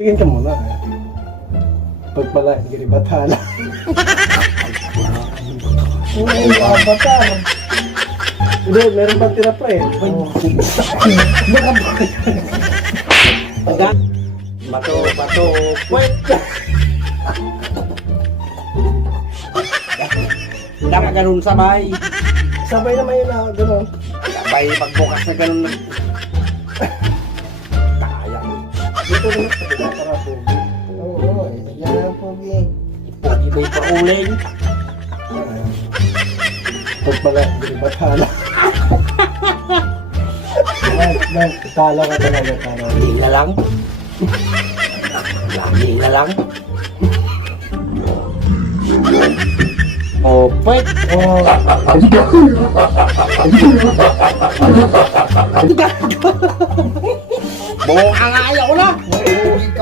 Tingin ka muna eh. Pag pala, hindi rin batala. Ay, batala. Hindi, meron pang tira pa eh. Bato, bato, puwet. Dapat ganun sabay. Sabay naman yun na, gano'n. Sabay pagbukas na ganun. Kaya. Dito naman sa kita para po. Oo, yan ang pogi. Pogi ba'y pauling? Pag pala, hindi rin batala. Tala ka talaga, tala. Lagi na lang. Lagi na lang. Oh, puwet. Oh, Buong ang ayaw na.